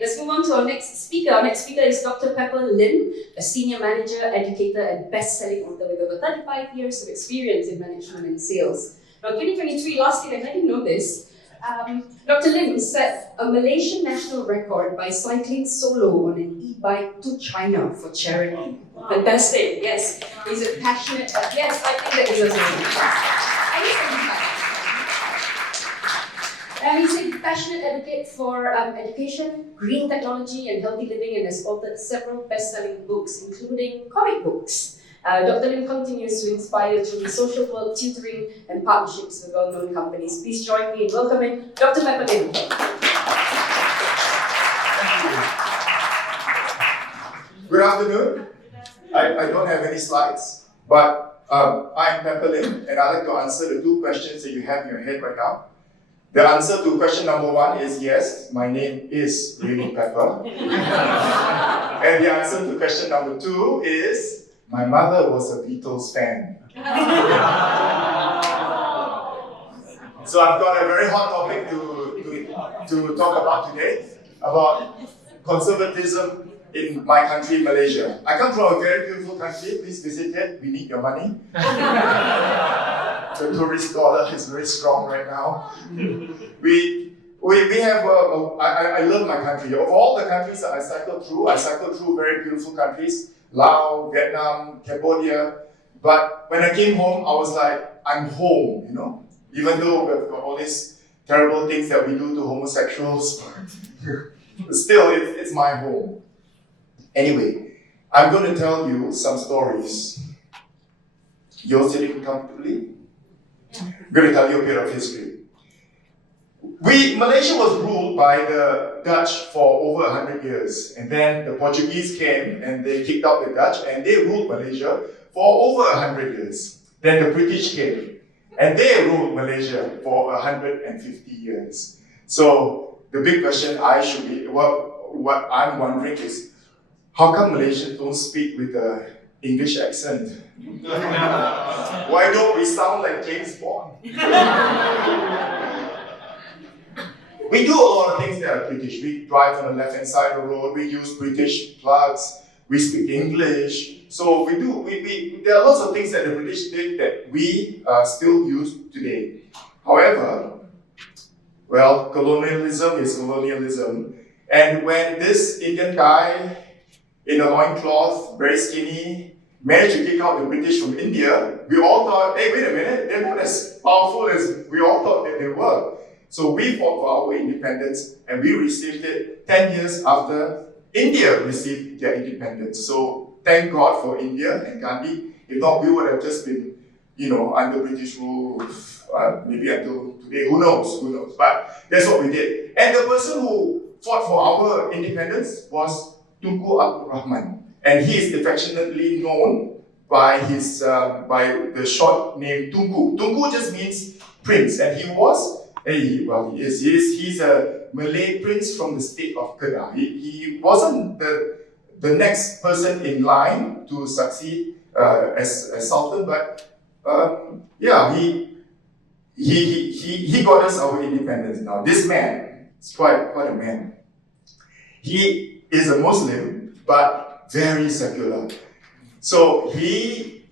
let's move on to our next speaker. Our next speaker is Dr. Pepper Lim, a senior manager, educator, and best-selling author with over 35 years of experience in management and sales. Now, 2023, last year, and I didn't know this, Dr. Lim set a Malaysian national record by cycling solo on an e-bike to China for charity. Wow. Fantastic, yes. He's a passionate, yes, I think that is he's a passionate advocate for education, green technology, and healthy living, and has authored several best-selling books, including comic books. Dr. Lim continues to inspire through his social work, tutoring, and partnerships with well-known companies. Please join me in welcoming Dr. Pepper Lim. Good afternoon. I don't have any slides, but I'm Pepper Lim, and I'd like to answer the two questions that you have in your head right now. The answer to question number one is yes, my name is really Pepper. And the answer to question number two is my mother was a Beatles fan. So I've got a very hot topic to talk about today, about conservatism in my country, Malaysia. I come from a very beautiful country. Please visit it. We need your money. The tourist dollar is very strong right now. We have, I love my country. Of all the countries that I cycled through very beautiful countries, Laos, Vietnam, Cambodia. But when I came home, I was like, I'm home, you know? Even though we've got all these terrible things that we do to homosexuals, still, it's my home. Anyway, I'm going to tell you some stories. You're sitting comfortably? I'm going to tell you a bit of history. Malaysia was ruled by the Dutch for over 100 years. And then the Portuguese came and they kicked out the Dutch and they ruled Malaysia for over 100 years. Then the British came and they ruled Malaysia for 150 years. So the big question what I'm wondering is, how come Malaysians don't speak with an English accent? Why don't we sound like James Bond? We do a lot of things that are British. We drive on the left-hand side of the road, we use British plugs, we speak English. So there are lots of things that the British did that we still use today. However, well, colonialism is colonialism. And when this Indian guy in a loincloth, very skinny, managed to kick out the British from India, we all thought, hey, wait a minute, they're not as powerful as we all thought that they were. So we fought for our independence, and we received it 10 years after India received their independence. So thank God for India and Gandhi. If not, we would have just been, under British rule, maybe until today. Who knows? But that's what we did. And the person who fought for our independence was Tunku Abdul Rahman, and he is affectionately known by the short name Tunku. Tunku just means prince, and he's a Malay prince from the state of Kedah. He wasn't the next person in line to succeed as sultan, but he got us our independence. Now this man is quite a man. He is a Muslim, but very secular. So when he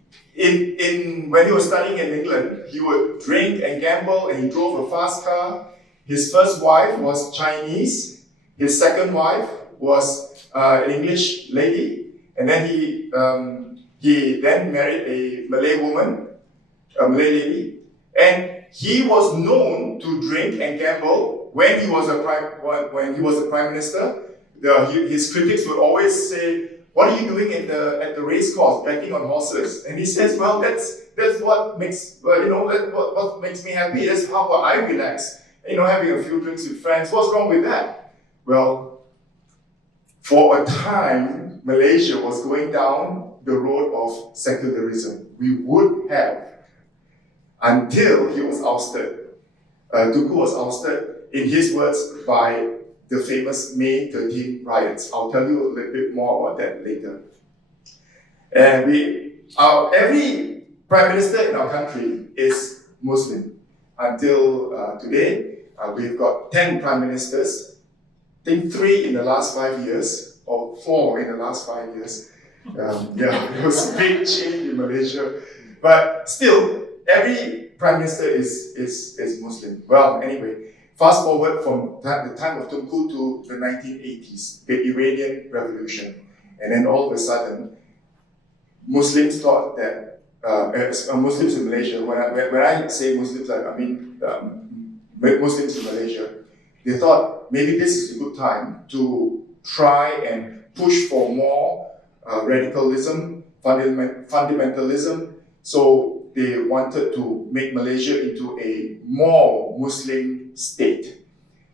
was studying in England, he would drink and gamble, and he drove a fast car. His first wife was Chinese. His second wife was an English lady, and then he then married a Malay woman, a Malay lady, and he was known to drink and gamble when he was a prime minister. His critics would always say, "What are you doing at the race course, betting on horses?" And he says, "Well, that's what makes what makes me happy. That's how I relax. Having a few drinks with friends. What's wrong with that?" Well, for a time, Malaysia was going down the road of secularism. We would have, until he was ousted. Tunku was ousted, in his words, by the famous May 13 riots. I'll tell you a little bit more about that later. And every prime minister in our country is Muslim. Until today, we've got 10 prime ministers think 3 in the last 5 years, or 4 in the last 5 years. It was a big change in Malaysia. But still, every prime minister is Muslim. Well, anyway, fast forward from the time of Tunku to the 1980s, the Iranian Revolution. And then all of a sudden, Muslims thought that, Muslims in Malaysia, when I say Muslims, I mean Muslims in Malaysia, they thought maybe this is a good time to try and push for more radicalism, fundamentalism. So they wanted to make Malaysia into a more Muslim state.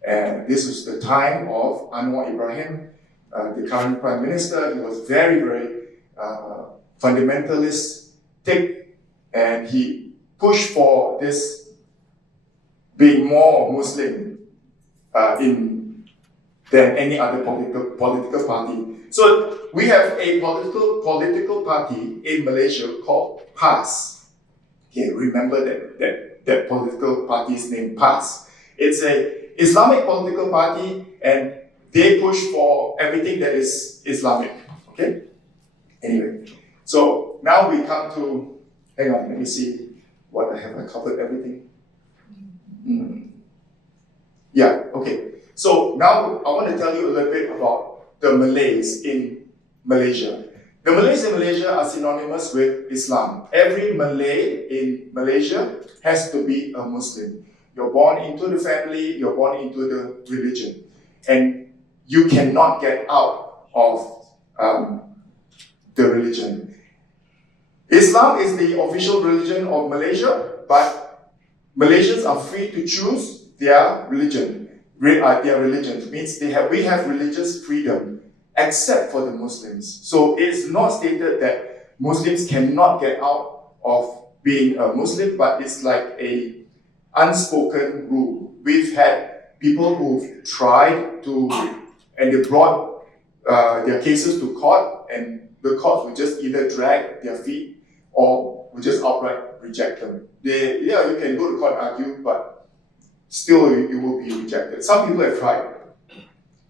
And this was the time of Anwar Ibrahim, the current prime minister. He was very, very fundamentalistic, and he pushed for this being more Muslim than any other political party. So we have a political party in Malaysia called PAS. Okay, remember that political party's name, PAS. It's an Islamic political party, and they push for everything that is Islamic. Okay? Anyway, so now we come to, hang on, let me see what I have. I covered everything. Yeah, okay. So now I want to tell you a little bit about the Malays in Malaysia. The Malays in Malaysia are synonymous with Islam. Every Malay in Malaysia has to be a Muslim. You're born into the family, you're born into the religion. And you cannot get out of the religion. Islam is the official religion of Malaysia, but Malaysians are free to choose their religion. Their religion means we have religious freedom, except for the Muslims. So it's not stated that Muslims cannot get out of being a Muslim, but it's like a unspoken rule. We've had people who've tried to, and they brought their cases to court, and the court will just either drag their feet or will just outright reject them. You can go to court and argue, but still you will be rejected. Some people have tried.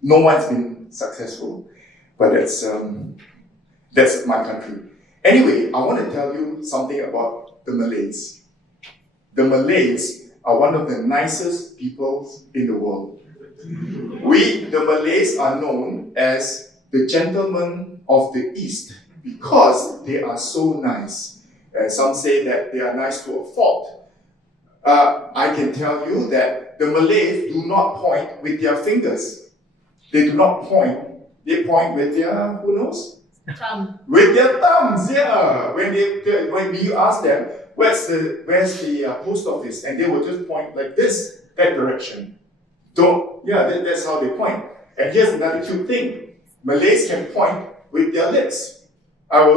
No one's been successful. But that's my country. Anyway, I want to tell you something about the Malays. The Malays are one of the nicest people in the world. The Malays, are known as the gentlemen of the East because they are so nice. Some say that they are nice to a fault. I can tell you that the Malays do not point with their fingers. They do not point. They point with their, who knows? Thumb. With their thumbs, yeah. When you ask them, where's the post office? And they will just point like this, that direction. That's how they point. And here's another cute thing. Malays can point with their lips. I've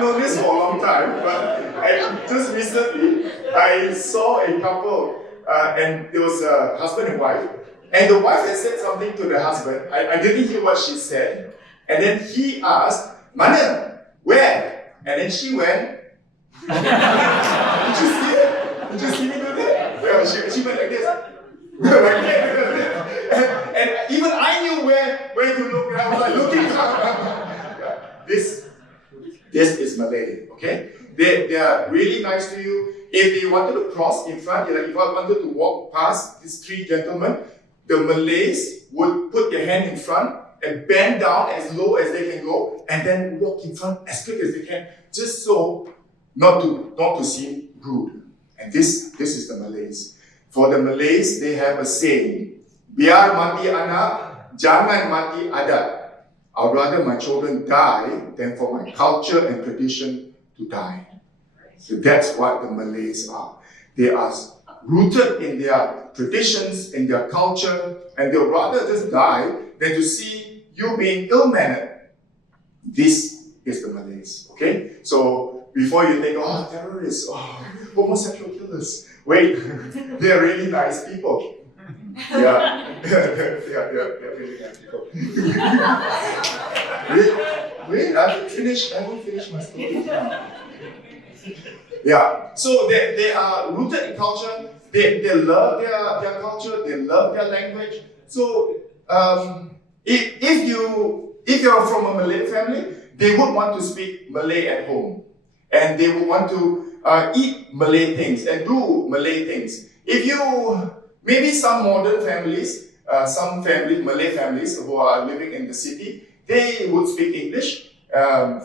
known this for a long time, but just recently, I saw a couple, and there was a husband and wife, and the wife had said something to the husband. I didn't hear what she said, and then he asked, "Mana? Where?" And then she went, "Did you see it? Did you see me do that?" Yeah, she went like this. and even I knew where to look, and I was like looking. This is Malay, okay? They are really nice to you. If they wanted to cross in front, like if I wanted to walk past these 3 gentlemen, the Malays would put their hand in front and bend down as low as they can go, and then walk in front as quick as they can, just so not to seem rude. And this is the Malays. For the Malays, they have a saying, "Biar mati anak, jangan mati adat." I'd rather my children die than for my culture and tradition to die. So that's what the Malays are. They are rooted in their traditions, in their culture, and they'll rather just die than to see you being ill-mannered. This is the Malays, okay? So before you think, oh, terrorists, oh, homosexual killers, wait, they're really nice people. Yeah, they're really nice people. Wait, I haven't finished my story. Yeah, so they are rooted in culture. They love their culture. They love their language. So if you're from a Malay family, they would want to speak Malay at home, and they would want to eat Malay things and do Malay things. If you maybe some modern families, Malay families who are living in the city, they would speak English.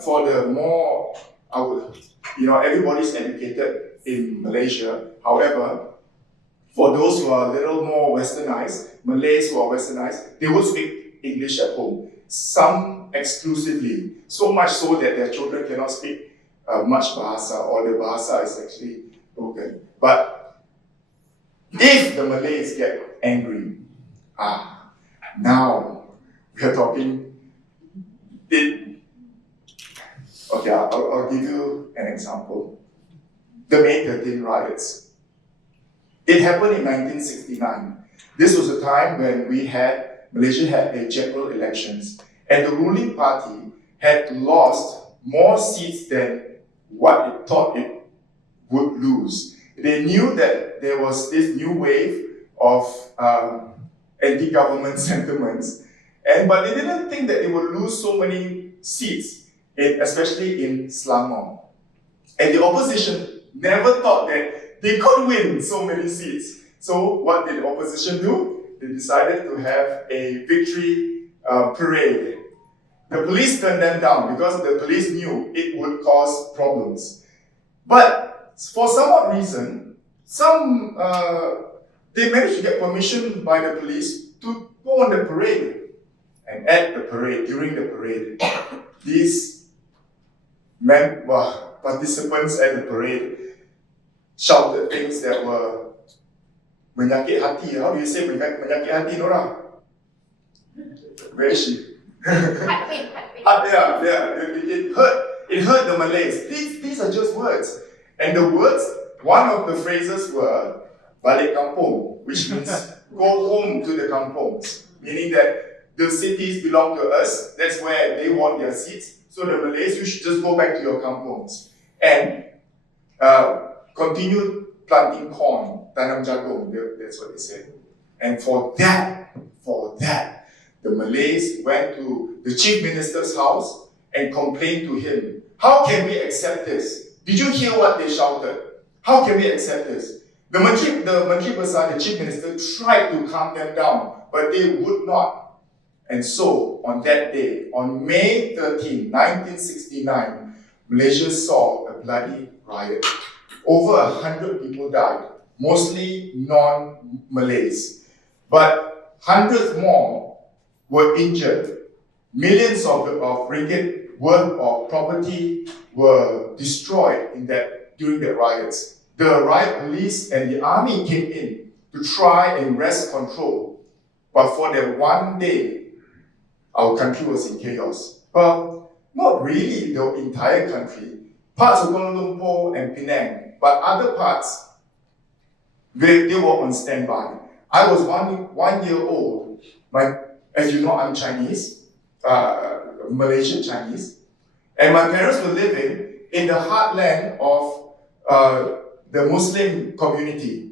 For the more, everybody's educated in Malaysia. However, for those who are a little more westernized, Malays who are westernized, they would speak English at home. Some exclusively, so much so that their children cannot speak much Bahasa, or their Bahasa is actually broken. But if the Malays get angry, now we are talking. Okay, I'll give you an example. The May 13 riots. It happened in 1969. This was a time when Malaysia had a general elections, and the ruling party had lost more seats than what it thought it would lose. They knew that there was this new wave of anti-government sentiments, but they didn't think that they would lose so many seats, especially in Selangor. And the opposition never thought that they could win so many seats. So what did the opposition do? They decided to have a victory parade. The police turned them down because the police knew it would cause problems. But for some odd reason, they managed to get permission by the police to go on the parade. And during the parade, these participants at the parade shouted things that were menyakit hati. How do you say menyakit hati, Nora? Where is she? It hurt the Malays. These are just words. And the words, one of the phrases were balik kampung, which means go home to the kampungs, meaning that the cities belong to us. That's where they want their seats. So the Malays, you should just go back to your kampungs and continue planting corn, tanam jagung. That's what they said. And for that, the Malays went to the chief minister's house and complained to him. How can we accept this? Did you hear what they shouted? How can we accept this? The Menteri Besar, the chief minister, tried to calm them down, but they would not. And so, on that day, on May 13, 1969, Malaysia saw a bloody riot. Over 100 people died, mostly non-Malays. But hundreds more were injured. Millions of ringgit worth of property were destroyed during the riots. The riot police and the army came in to try and wrest control. But for that one day, our country was in chaos. Well, not really the entire country. Parts of Kuala Lumpur and Penang, but other parts, they were on standby. I was one year old. As you know, I'm Chinese, Malaysian Chinese, and my parents were living in the heartland of the Muslim community.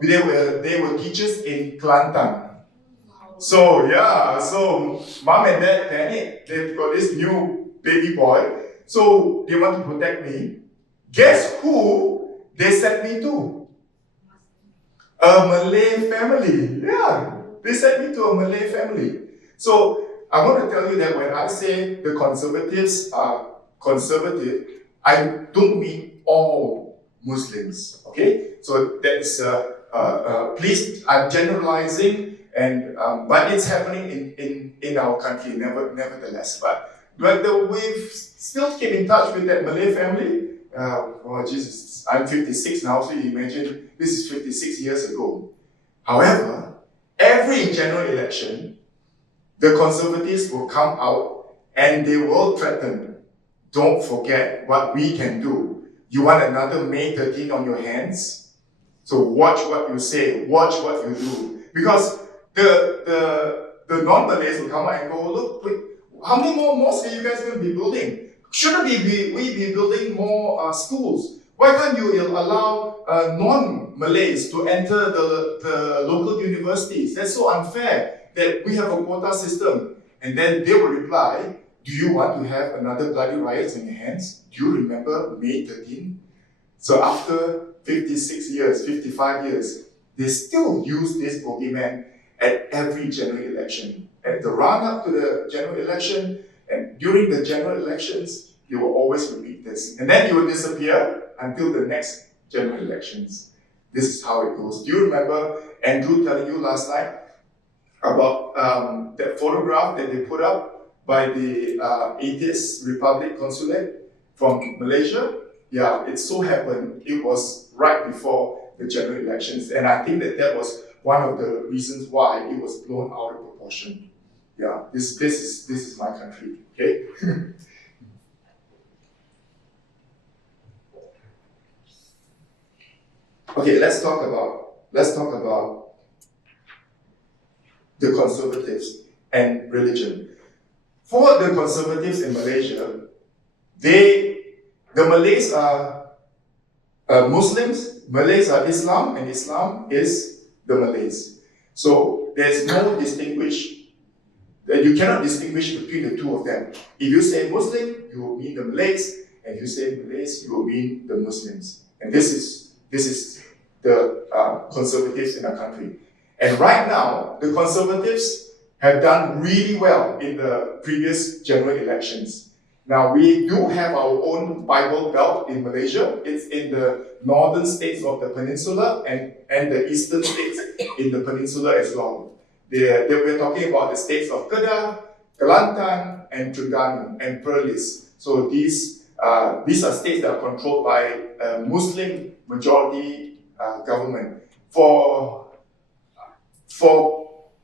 They were teachers in Kelantan. So mom and dad panicked. They've got this new baby boy, so they want to protect me. Guess who they sent me to? A Malay family. Yeah, they sent me to a Malay family. So I want to tell you that when I say the conservatives are conservative, I don't mean all Muslims. Okay, so that's please. I'm generalizing. But it's happening in our country, nevertheless. But we've still keep in touch with that Malay family. Jesus, I'm 56 now, so you imagine this is 56 years ago. However, every general election, the conservatives will come out and they will threaten, don't forget what we can do. You want another May 13 on your hands? So watch what you say, watch what you do. Because the non-Malays will come out and go, look, how many more mosques are you guys going to be building? Shouldn't we be building more schools? Why can't you allow non-Malays to enter the local universities? That's so unfair. that we have a quota system. And then they will reply, do you want to have another bloody riots in your hands? Do you remember May 13? So after 56 years, 55 years, they still use this boogeyman at every general election. At the run-up to the general election, and during the general elections, they will always repeat this. And then it will disappear until the next general elections. This is how it goes. Do you remember Andrew telling you last night about that photograph that they put up by the Atheist Republic Consulate from Malaysia? Yeah, it so happened it was right before the general elections, and I think that was one of the reasons why it was blown out of proportion. Yeah, this is my country. Okay. Okay, let's talk about the conservatives and religion. For the conservatives in Malaysia, the Malays are Muslims, Malays are Islam, and Islam is the Malays. So there's no you cannot distinguish between the two of them. If you say Muslim, you will mean the Malays, and if you say Malays, you will mean the Muslims. And this is the conservatives in our country. And right now, the conservatives have done really well in the previous general elections. Now, we do have our own Bible Belt in Malaysia. It's in the northern states of the peninsula and the eastern states in the peninsula as well. We're talking about the states of Kedah, Kelantan, and Terengganu, and Perlis. So these are states that are controlled by a Muslim majority government. For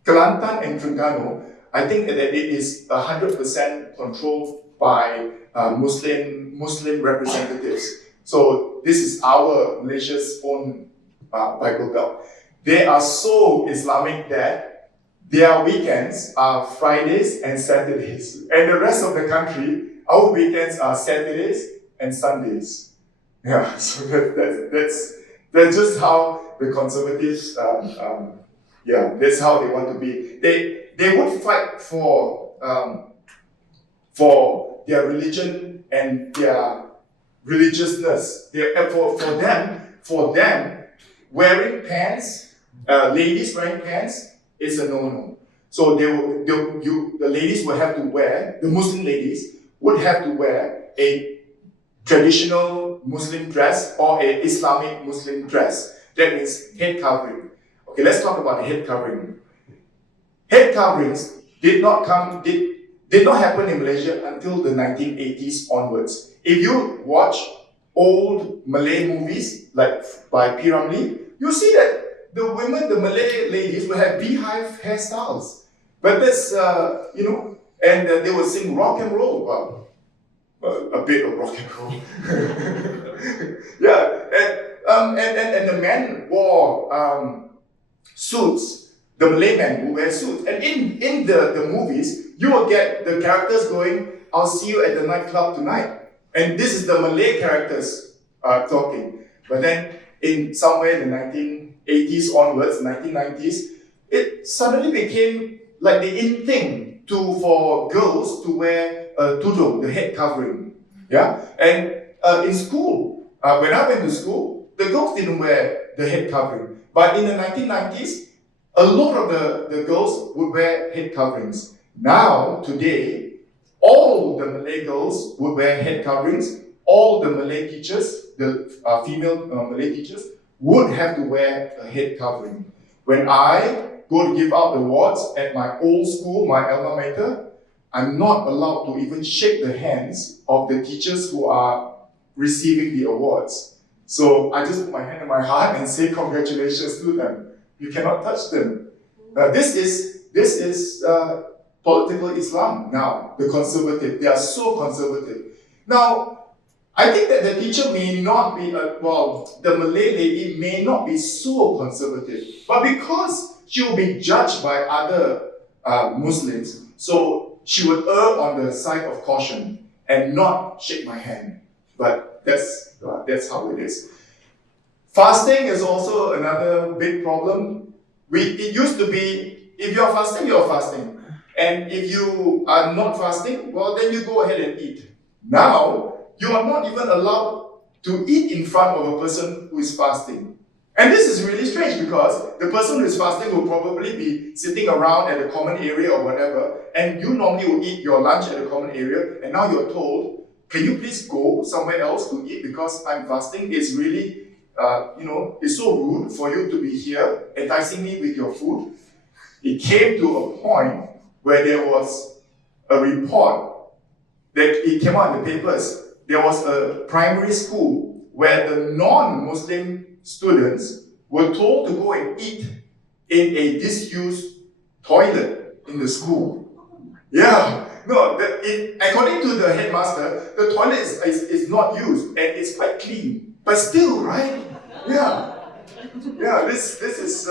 Kelantan and Terengganu, I think that it is 100% controlled by Muslim representatives. So this is our Malaysia's own Bible Belt. They are so Islamic that their weekends are Fridays and Saturdays. And the rest of the country, our weekends are Saturdays and Sundays. Yeah, so that's just how the conservatives, that's how they want to be. They would fight for their religion and their religiousness. For them, wearing pants, ladies wearing pants is a no-no. So the ladies will have to wear, the Muslim ladies would have to wear a traditional Muslim dress or a Islamic Muslim dress. That means head covering. Okay, let's talk about the head covering. Head coverings did not happen in Malaysia until the 1980s onwards. If you watch old Malay movies like by P. Ramlee, you see that the Malay ladies will have beehive hairstyles. But that's, and they will sing rock and roll. Well, a bit of rock and roll. Yeah, and the men wore suits. The Malay men will wear suits. And in the movies, you will get the characters going, I'll see you at the nightclub tonight. And this is the Malay characters talking. But then in somewhere in the 1980s onwards, 1990s, it suddenly became like the in thing for girls to wear tudung, the head covering. Yeah, and in school, when I went to school, the girls didn't wear the head covering. But in the 1990s, a lot of the girls would wear head coverings. Now, today, all the Malay girls would wear head coverings. All the Malay teachers, the female Malay teachers, would have to wear a head covering. When I go to give out the awards at my old school, my alma mater, I'm not allowed to even shake the hands of the teachers who are receiving the awards. So I just put my hand on my heart and say congratulations to them. You cannot touch them. This is political Islam now, the conservative. They are so conservative. Now, I think that the teacher may not be, the Malay lady may not be so conservative, but because she will be judged by other Muslims, so she would err on the side of caution and not shake my hand. But that's how it is. Fasting is also another big problem. It used to be If you're fasting, you're fasting. And if you are not fasting, well, then you go ahead and eat. Now, you are not even allowed to eat in front of a person who is fasting. And this is really strange because the person who is fasting will probably be sitting around at a common area or whatever, and you normally will eat your lunch at a common area, and now you're told, can you please go somewhere else to eat because I'm fasting? It's really, it's so rude for you to be here enticing me with your food. It came to a point where there was a report that it came out in the papers. There was a primary school where the non-Muslim students were told to go and eat in a disused toilet in the school. Yeah, no, according to the headmaster, the toilet is not used and it's quite clean. But still, right? Yeah. Yeah, this is.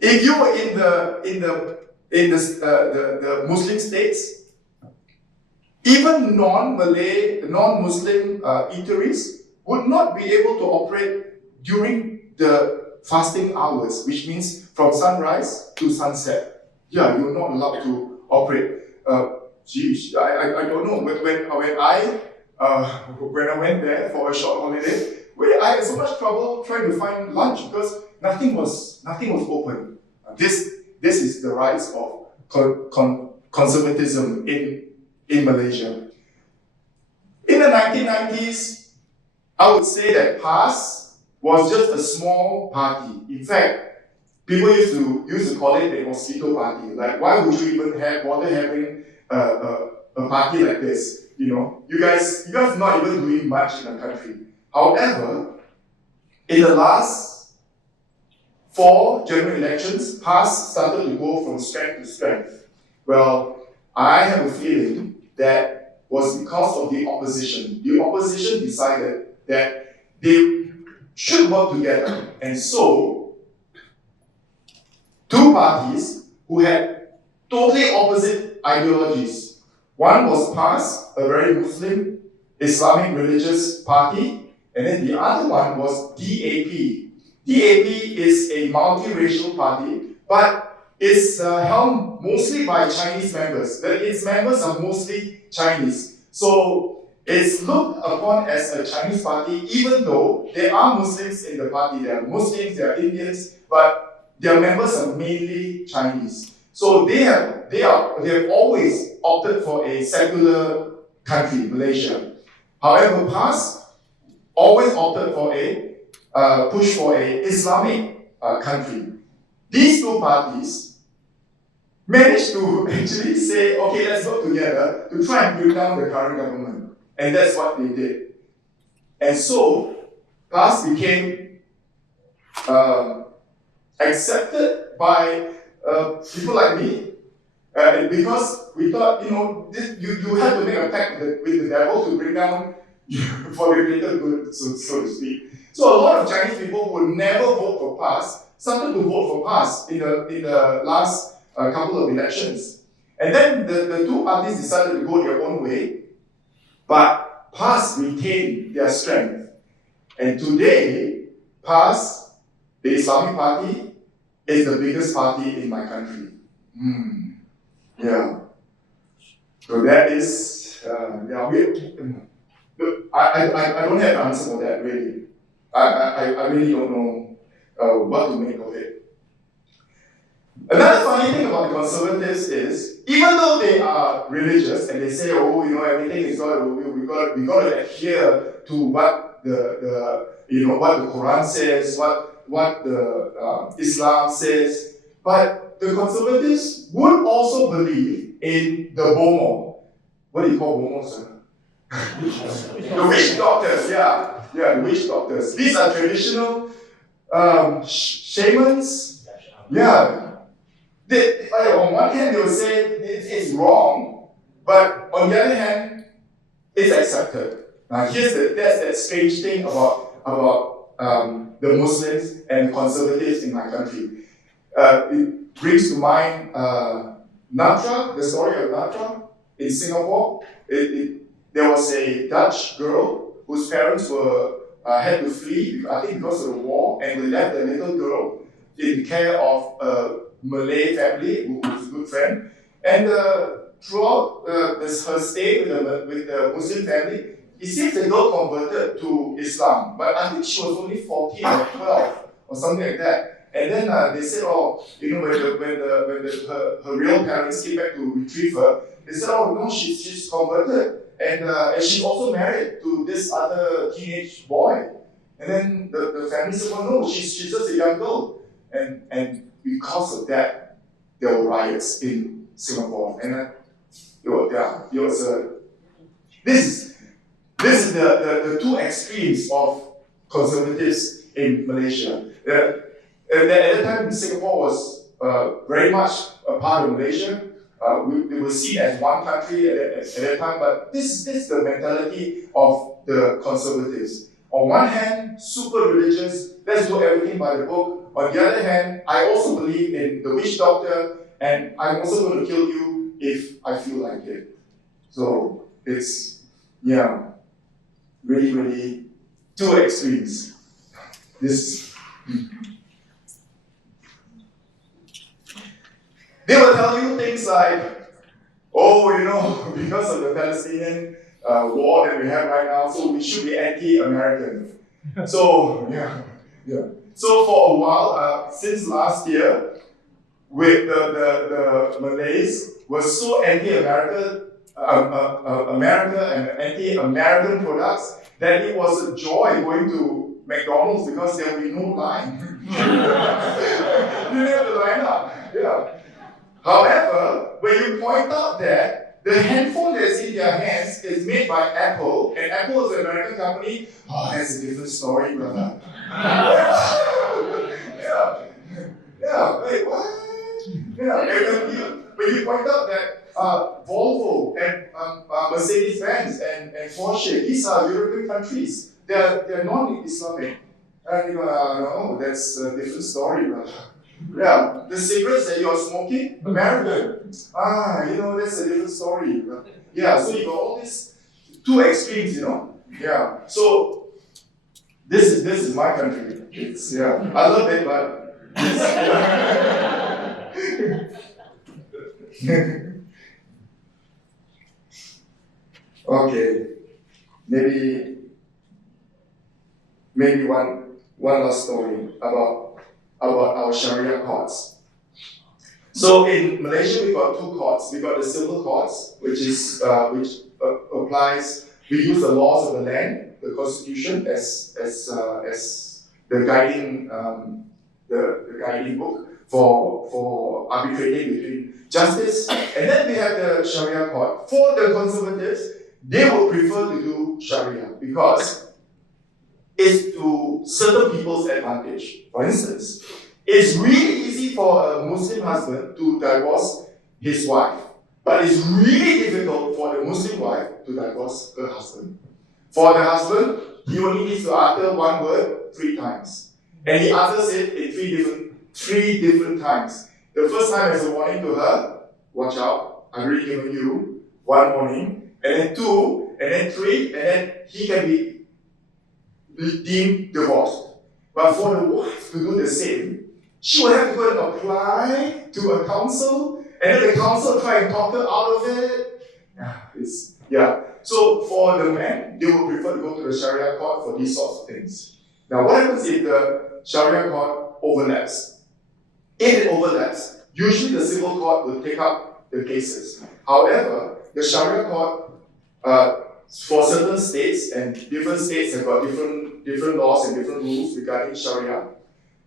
If you were in the Muslim states, even non-Malay, non-Muslim eateries would not be able to operate during the fasting hours, which means from sunrise to sunset. Yeah, you're not allowed to operate. I don't know. When I went there for a short holiday, I had so much trouble trying to find lunch because nothing was open. This is the rise of conservatism in Malaysia. In the 1990s, I would say that PAS was just a small party. In fact, people used to call it a mosquito party. Like, why would you even bother having a party like this? You guys are not even doing much in the country. However, in the last 4 general elections, PAS started to go from strength to strength. Well, I have a feeling that was because of the opposition. The opposition decided that they should work together. And so, 2 parties who had totally opposite ideologies. One was PAS, a very Muslim, Islamic religious party, and then the other one was DAP. DAP is a multiracial party, but it's held mostly by Chinese members. Its members are mostly Chinese. So it's looked upon as a Chinese party, even though there are Muslims in the party. There are Muslims, there are Indians, but their members are mainly Chinese. So they have always opted for a secular country, Malaysia. However, PAS always opted for push for a Islamic country. These 2 parties managed to actually say, okay, let's work together to try and bring down the current government. And that's what they did. And so, PAS became accepted by people like me because we thought, you have to make a pact with the devil to bring down for the greater good, so to speak. So a lot of Chinese people who would never vote for PAS started to vote for PAS in the last couple of elections. And then the 2 parties decided to go their own way, but PAS retained their strength. And today, PAS, the Islamic party, is the biggest party in my country. Yeah. So that is, I don't have an answer for that, really. I really don't know what to make of it. Another funny thing about the conservatives is, even though they are religious and they say, everything is we got to adhere to what the Quran says, what the Islam says, but the conservatives would also believe in the bomo. What do you call bomo, sir? The witch doctors, yeah, the witch doctors. These are traditional shamans. Yeah. On one hand, they will say it's wrong, but on the other hand, it's accepted. Now, that's that strange thing about the Muslims and conservatives in my country. It brings to mind Natra, the story of Natra in Singapore. There was a Dutch girl whose parents had to flee, I think because of the war, and they left the little girl in care of a Malay family who was a good friend. And throughout her stay with the Muslim family, it seems the girl converted to Islam, but I think she was only 14 or 12 or something like that. And then they said, oh, you know, her real parents came back to retrieve her, they said, oh no, she's converted, and she's also married to this other teenage boy. And then the family said, well, no, she's just a young girl, and because of that, there were riots in Singapore, and this is the two extremes of conservatives in Malaysia. At that time, Singapore was very much a part of Malaysia. We were seen as one country at that time, but this is the mentality of the conservatives. On one hand, super religious, let's do everything by the book. On the other hand, I also believe in the witch doctor, and I'm also going to kill you if I feel like it. So it's, really, really two extremes. They will tell you things like, oh, you know, because of the Palestinian war that we have right now, so we should be anti-American. So, So for a while, since last year, with the Malays were so anti-America, America and anti-American products that it was a joy going to McDonald's because there will be no line. You didn't have to line up. Yeah. However, when you point out that the handphone that's in their hands is made by Apple, and Apple is an American company, oh, that's a different story, brother. Wait, what? When you point out that Volvo and Mercedes-Benz and Porsche, these are European countries. They're non-Islamic. And you go, no, that's a different story, brother. Yeah, the cigarettes that you're smoking, American. That's a different story. Yeah, so you got all these two extremes, Yeah, so this is my country. I love it, but okay, maybe one last story about our Sharia courts. So in Malaysia, we got two courts. We got the civil courts, which applies. We use the laws of the land, the constitution, as the guiding the guiding book for arbitrating between justice. And then we have the Sharia court. For the conservatives, they would prefer to do Sharia because it's to certain people's advantage. For instance, it's really easy for a Muslim husband to divorce his wife, but it's really difficult for the Muslim wife to divorce her husband. For the husband, he only needs to utter one word 3 times, and he utters it in three different times. The first time is a warning to her, watch out, I've already given you 1 warning, and then 2, and then 3, and then he can be deemed divorced. But for the wife to do the same, she will have to go and apply to a council, and then the council try and talk her out of it. So for the men, they would prefer to go to the Sharia court for these sorts of things. Now, what happens if the Sharia court overlaps? If it overlaps, usually the civil court will take up the cases. However, the Sharia court, for certain states, and different states have got different laws and different rules regarding Sharia,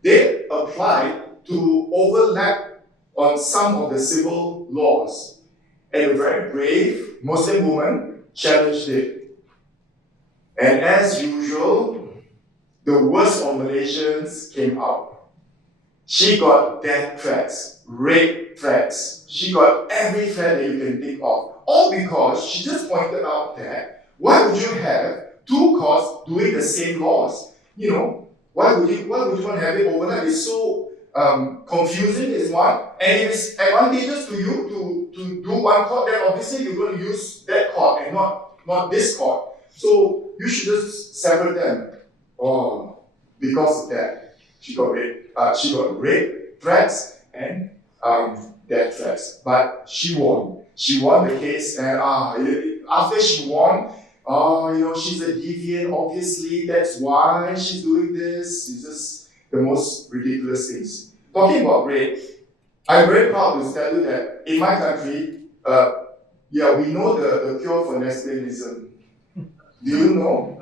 they apply to overlap on some of the civil laws. And a very brave Muslim woman challenged it. And as usual, the worst of Malaysians came out. She got death threats, rape threats. She got every threat that you can think of. All because she just pointed out that why would you have 2 courts doing the same laws? Why would you want to have it overlap? It's so confusing is one, and if it's advantageous to you to do one court, then obviously you're going to use that court and not this court. So you should just separate them. Because of that. She got rape threats and death threats. But she won. She won the case, and after she won, she's a deviant, obviously, that's why she's doing this. It's just the most ridiculous things. Talking about rape, I'm very proud to tell you that in my country, we know the cure for lesbianism. Do you know?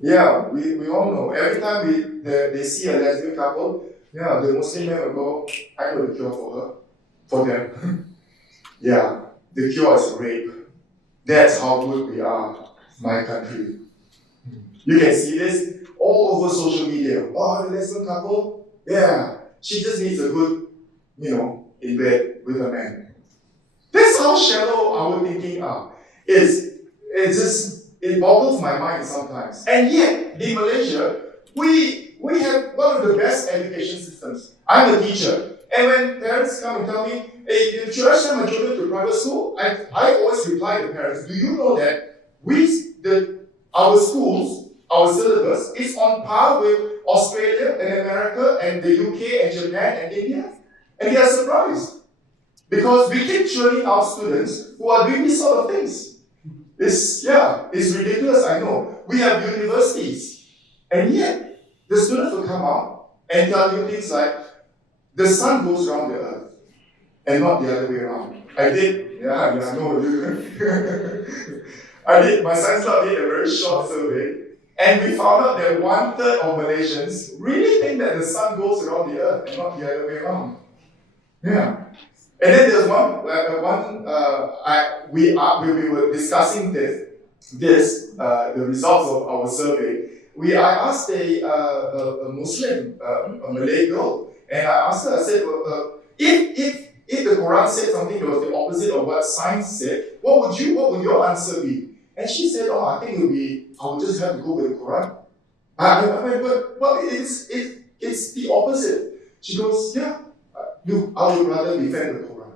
Yeah, we all know. Every time they see a lesbian couple, the Muslim men will go, I know the cure for them. Yeah, the cure is rape. That's how good we are, my country. You can see this all over social media. Oh, the lesbian couple, she just needs a good, in bed with a man. That's how shallow our thinking are. It boggles my mind sometimes. And yet, in Malaysia, we have one of the best education systems. I'm a teacher. And when parents come and tell me, hey, should I send my children to private school? I always reply to parents, do you know that our schools, our syllabus is on par with Australia and America and the UK and Japan and India? And they are surprised. Because we keep training our students who are doing these sort of things. It's ridiculous, I know. We have universities, and yet the students will come out and tell you things like, the sun goes around the earth, and not the other way around. My science club did a very short survey, and we found out that 1/3 of Malaysians really think that the sun goes around the earth and not the other way around. Yeah. And then there's we were discussing the results of our survey. I asked a Muslim, a Malay girl, and I asked her, I said, if the Quran said something that was the opposite of what science said, what would your answer be? And she said, I think I would just have to go with the Quran. I mean, but it's the opposite. She goes, I would rather defend the Quran.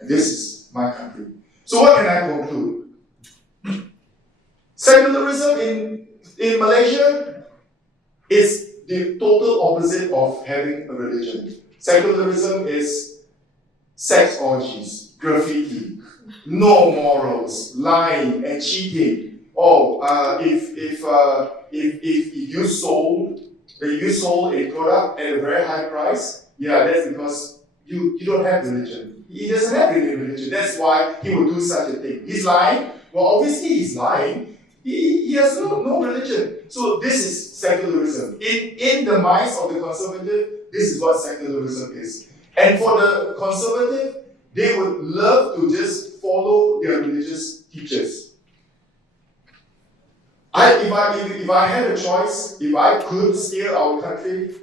And this is my country. So what can I conclude? Secularism in Malaysia is the total opposite of having a religion. Secularism is sex orgies, graffiti, no morals, lying and cheating. If you sold a product at a very high price, that's because you don't have religion. He doesn't have any religion. That's why he would do such a thing. He's lying. Well, obviously he's lying. He has no religion. So this is secularism. In the minds of the conservative, this is what secularism is. And for the conservative, they would love to just follow their religious teachers. If I had a choice, if I could steer our country,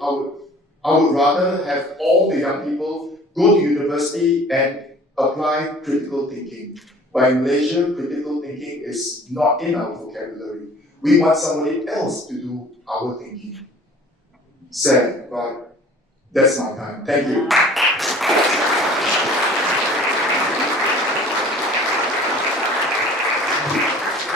I would rather have all the young people go to university and apply critical thinking. But in Malaysia, critical thinking is not in our vocabulary. We want somebody else to do our thinking. Sad, but that's my time. Thank you.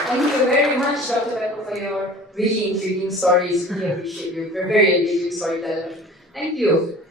Thank you very much, Dr. Pepper, for your really intriguing stories. We appreciate you. You're a very engaging storyteller. Thank you.